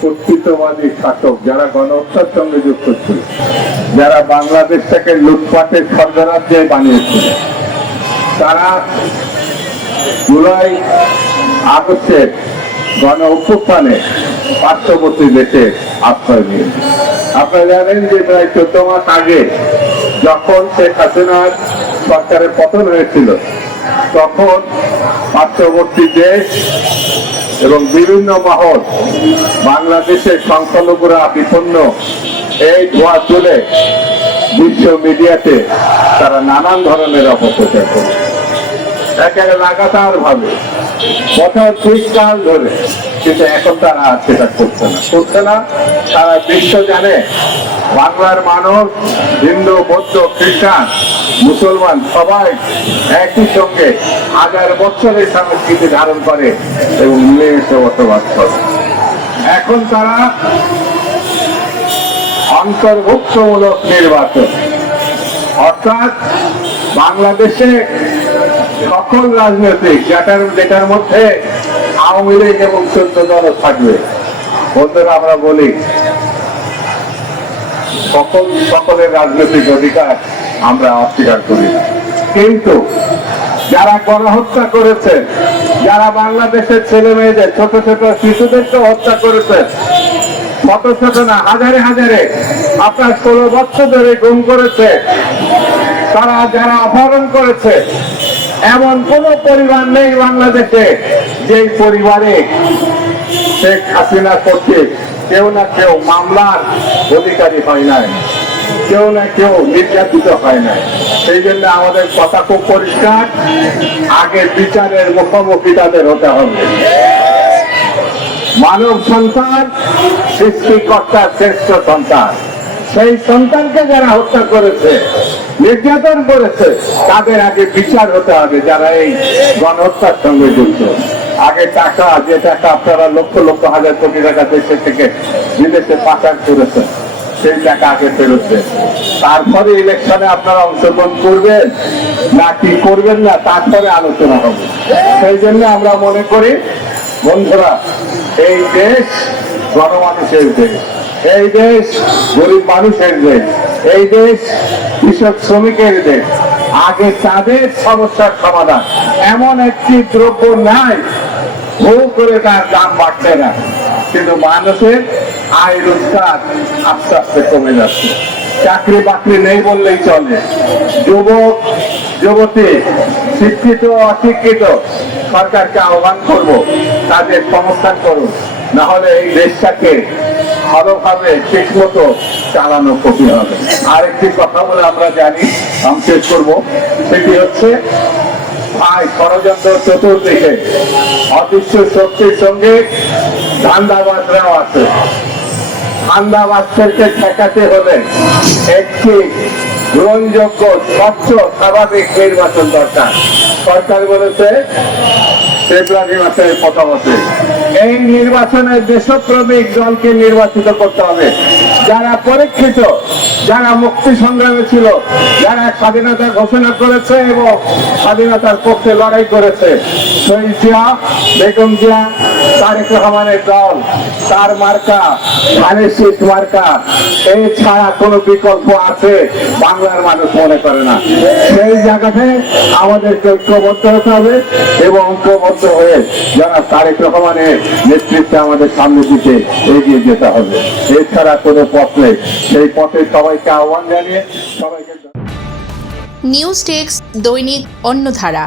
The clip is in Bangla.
কর্তৃত্ববাদী শাসক যারা গণহত্যার সঙ্গে যুক্ত ছিল, যারা বাংলাদেশটাকে লুটপাটের স্বর্গরাজ্যে বানিয়েছিল, তারা জুলাই আগস্টের গণ অভ্যুত্থানে পার্শ্ববর্তী দেশে আশ্রয় নিয়েছে। আপনারা জানেন যে প্রায় চোদ্দ মাস আগে যখন শেখ হাসিনার সরকারের পতন হয়েছিল, তখন পার্শ্ববর্তী দেশ এবং বিভিন্ন মহল বাংলাদেশের সংখ্যালঘুরা বিপন্ন এই ধোয়া তুলে বিশ্ব মিডিয়াতে তারা নানান ধরনের অপপ্রচার করে একেবারে লাগাতার ভাবে বছর ঠিক কাল ধরে, কিন্তু এখন তারা সেটা করছে না। করছে না, তারা বিশ্ব জানে বাংলার মানুষ হিন্দু, বৌদ্ধ, খ্রিস্টান, মুসলমান সবাই একই সঙ্গে হাজার বছরের সংস্কৃতি ধারণ করে এবং মিলেমিশে বসবাস করে। এখন তারা অন্তর্ভুক্তমূলক নির্বাচন। অর্থাৎ বাংলাদেশে সকল রাজনৈতিক যেটার যেটার মধ্যে আওয়ামী লীগ এবং চোদ্দ দল থাকবে। বন্ধুরা, আমরা বলি সকল সকলের রাজনৈতিক অধিকার আমরা অস্বীকার করি। কিন্তু যারা গণহত্যা করেছে, যারা বাংলাদেশের ছেলে মেয়েদের ছোট ছোট শিশুদেরকে হত্যা করেছে, শত শত না, হাজারে হাজারে আপনার ষোলো বছর ধরে গুম করেছে, তারা যারা অপহরণ করেছে, এমন কোন পরিবার নেই বাংলাদেশে যে পরিবারে শেখ হাসিনা করতে কেউ না কেউ মামলার অধিকারী হয় নাই। কেউ না কেউ নির্যাতিত হয় নাই। সেই জন্য আমাদের কথা খুব পরিষ্কার। আগে বিচারের মুখোমুখি তাদের হতে হবে। মানব সন্তান সৃষ্টিকর্তার শ্রেষ্ঠ সন্তান। সেই সন্তানকে যারা হত্যা করেছে, নির্যাতন করেছে, তাদের আগে বিচার হতে হবে যারা এই গণহত্যার সঙ্গে যুক্ত। আগে টাকা, যে টাকা আপনারা লক্ষ লক্ষ হাজার কোটি টাকা দেশে থেকে বিদেশে পাচার করেছেন, সেই টাকা আগে ফেরত তারপরে ইলেকশনে আপনারা অংশগ্রহণ করবেন না কি করবেন না, তারপরে আলোচনা হবে। সেই জন্য আমরা মনে করি, বন্ধুরা, এই দেশ গণমানুষের দেশ, এই দেশ গরিব মানুষের দেশ, এই দেশ কৃষক শ্রমিকের দেশ আগে তাদের সমস্যার সমাধান। এমন একটি দ্রব্য নাই ভূ করে তার দাম বাড়ছে না। কিন্তু মানুষের আয় রোজগার আস্তে আস্তে কমে যাচ্ছে। চাকরি বাকরি নেই বললেই চলে। যুবক, যুবতী, শিক্ষিত, অশিক্ষিত, সরকারকে আহ্বান করব, তাদের সংস্থান করুন। না হলে এই দেশটাকে ভালোভাবে ঠিক মতো চালানো কঠিন হবে। আরেকটি কথা বলে আমরা জানি, আমি শেষ করব। সেটি হচ্ছে ষড়যন্ত্র চতুর্দিকে। অদৃশ্য শক্তির সঙ্গে ধান্দাবাজরাও আছে। ধান্দাবাজদেরকে ঠেকাতে হলে একটি গ্রহণযোগ্য, স্বচ্ছ, স্বাভাবিক নির্বাচন দরকার। সরকার বলেছে ফেব্রুয়ারি মাসের প্রথমতে এই নির্বাচনে দেশপ্রেমিক দলকে নির্বাচিত করতে হবে। যারা পরীক্ষিত, যারা মুক্তি সংগ্রামে ছিল, যারা স্বাধীনতা ঘোষণা করেছে এবং স্বাধীনতার পক্ষে লড়াই করেছে, শহীদ জিয়া, বেগম জিয়া, তারেক রহমানের দল, তার মার্কা ধানের মার্কা এই ছাড়া কোনো বিকল্প আছে বাংলার মানুষ মনে করে না। সেই জায়গাতে আমাদেরকে ঐক্যবদ্ধ হতে হবে এবং ঐক্যবদ্ধ হয়ে যারা তারেক রহমানের নেতৃত্বে আমাদের সামনে দিকে এগিয়ে যেতে হবে। এছাড়া কোনো পথ। নেই সেই পথে সবাইকে আহ্বান জানিয়ে সবাইকে নিউজ টেক্স দৈনিক অন্যধারা